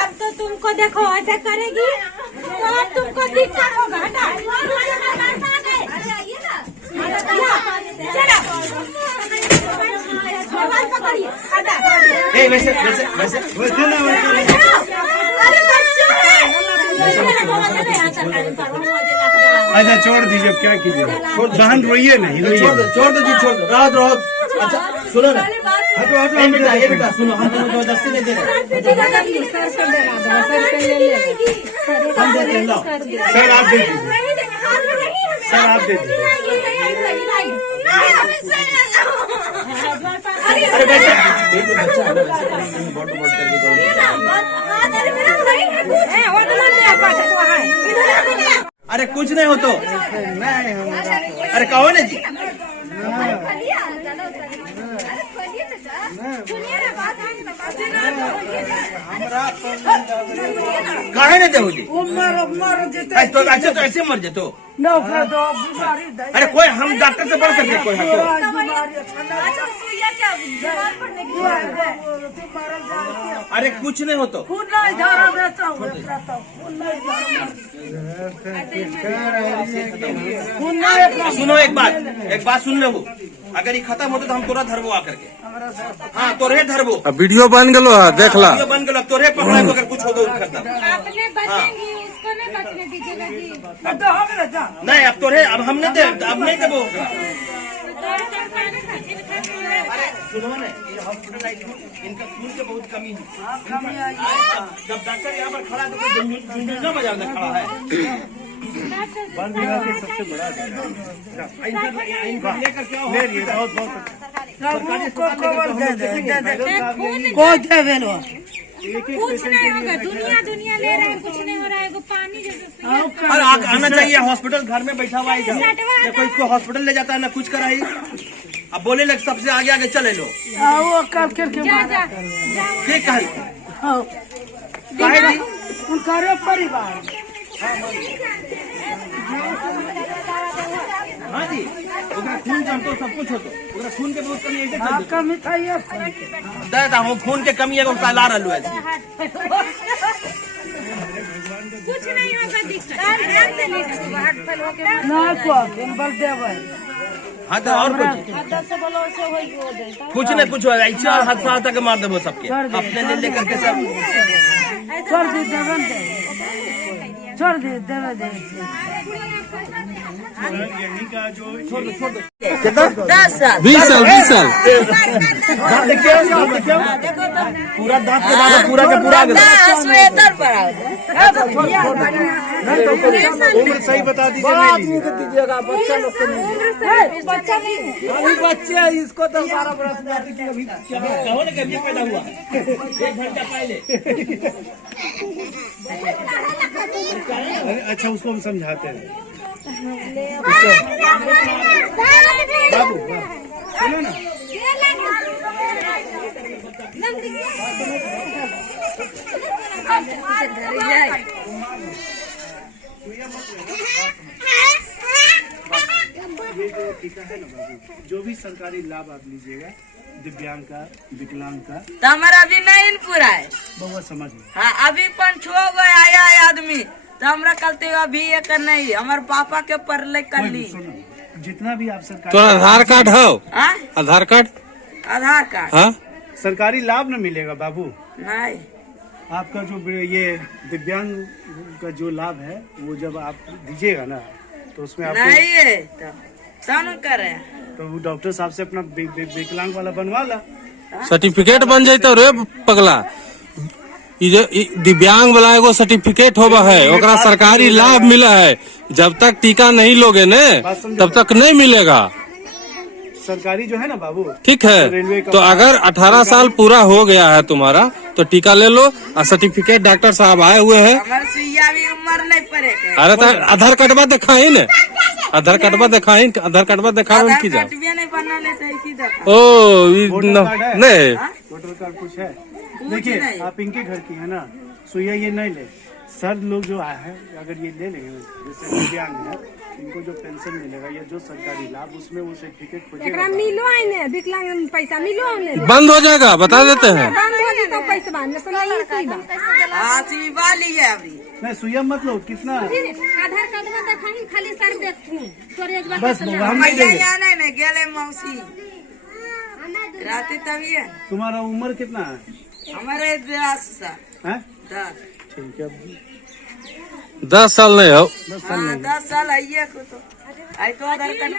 अब तो तुमको देखो ऐसा करेगी तो अब तुमको दिक्कत होगा। वैसे अच्छा छोड़ दीजिए, क्या कीजिए, बहन रोइए नहीं, छोड़ दो जी, छोड़ दो, राहत रहो। अच्छा सुनो ना, हटो हटो, ये बेटा सुनो, हम तुम्हें जबरदस्ती नहीं दे रहे, हम देते हैं। लो सर आप दे दीजिए, सर आप दे दीजिए। अरे वैसे देखो बच्चा है ना, वैसे बोट बोट करके अरे कुछ नहीं हो तो, अरे कहो ना जी, काहे नहीं दे जी, तो अच्छा तो ऐसे मर जाए तो, अरे कोई हम डॉक्टर से बढ़ सकते कोई हटो। अरे कुछ नहीं हो तो, सुनो एक बात सुन लो, अगर ये खत्म होता तो हम तोरा धरबो आकर के, हाँ तोरे धरबो। अब वीडियो बन गलो है, देख ला वीडियो बन गलो, तोरे पकड़ा अगर कुछ हो तो खत्म। अपने बचेंगी, उसको नहीं बचने दीजिएगा जी। नहीं अब तोरे, अब हम नहीं दे, अब नहीं देबो। अरे सुनो ना, ये हॉस्पिटल आई थी, इनका खून के बहुत कमी है। जब डॉक्टर यहाँ पर खड़ा है तो झुंझुना बजा के खड़ा है। वन विभाग के सबसे बड़ा लेकर क्या हो, बहुत बहुत कुछ नहीं होगा, दुनिया ले रहे हैं, कुछ नहीं हो रहा है। वो पानी जैसे और आना चाहिए हॉस्पिटल, घर में बैठा हुआ है, कोई इसको हॉस्पिटल ले जाता है ना कुछ करा ही। अब बोले लग सबसे आगे आगे चले लो, ठीक है परिवार। हाँ जी, ओकरा खून जमतो सब कुछ होतो, ओकरा खून के बहुत कमी ऐसे चलते। कमी था ये दादा हम खून के कमी एगो ला रहलू है। कुछ नहीं होगा, दिक्कत आराम से ले जाओ। ना को बल देवे। हाँ तो और कुछ नहीं, कुछ ऐसा हादसा तक मार देबो सबके, अपने ले लेकर के सब छोड़ दे देवे, छोड़ दे देवे दे। यही का जो 20 साल पूरा दांत के बाद पूरा का पूरा उम्र सही बता दीजिए, दीजिएगा बच्चा लोग को नहीं, अभी बच्चे हैं, इसको तो 12 बरस में अभी कहो ना कभी पैदा हुआ 1 घंटा पहले। अच्छा उसको हम समझाते हैं। बाबू सुनो ना, ये जो टीका है ना बाबू, जो भी सरकारी लाभ आप लीजिएगा, दिव्यांग का, विकलांग का, तो हमारा अभी नहीं पूरा है। बहुत समझ में। हाँ अभी 5-6 गो आया है आदमी, तो हमरा कहते अभी ये कर नहीं, हमारे पापा के पढ़ले कर ली। सुनो, जितना भी आप सरकारी, तो आधार कार्ड हो, हाँ? आधार कार्ड, आधार कार्ड हाँ सरकारी लाभ न मिलेगा बाबू। नहीं, आपका जो ये दिव्यांग का जो लाभ है वो जब आप दीजिएगा ना तो उसमें आपको नहीं है तो न करे। तो वो डॉक्टर साहब से अपना विकलांग वाला बनवा ला। सर्टिफिकेट बन जाता रे पगला। दिव्यांग वाला एगो सर्टिफिकेट होगा है, ओकरा सरकारी लाभ मिला है। जब तक टीका नहीं लोगे ने तब तक नहीं मिलेगा। सरकारी जो है ना बाबू, ठीक है, तो अगर 18 साल पूरा हो गया है तुम्हारा तो टीका ले लो और सर्टिफिकेट डॉक्टर साहब आए हुए हैं। हमारे सुइया भी उम्र नहीं पड़े। अरे तो आधार कार्डवा दिखाई न, आधार कार्डवा दिखाई, आधार कार्डवा दिखा की जाए। नहीं बनाने तो इसी तरह। ओ नहीं वोटर कार्ड कुछ है, देखिए आप इनके घर की है ना, सुइया ये नहीं ले, सर लोग जो है अगर ये ले लेंगे ना, जैसे दिव्यांग है, इनको जो पेंशन मिलेगा या जो सरकारी लाभ उसमें वो सर्टिफिकेट एकरा खोजेगा। मिलो आइने विकलांग पैसा मिलो हमने बंद हो जाएगा, बता देते हैं। बंद हो गई तो पैसा बांध नहीं सीधा हाँ सिवा ली है अभी। नहीं सुइया मत लो, कितना आधार कार्ड में देखाई खाली सर देखूं तोरे एक बार बस हम नहीं मैया देंगे। यहाँ नहीं गेले मौसी रात तभी है। तुम्हारा उम्र कितना है? हमारे 10 साल हैं? 10 ठीक है, 10 साल नहीं हो। 10 साल हाँ नहीं। 10 साल आइए को तो आई तो आधार कार्ड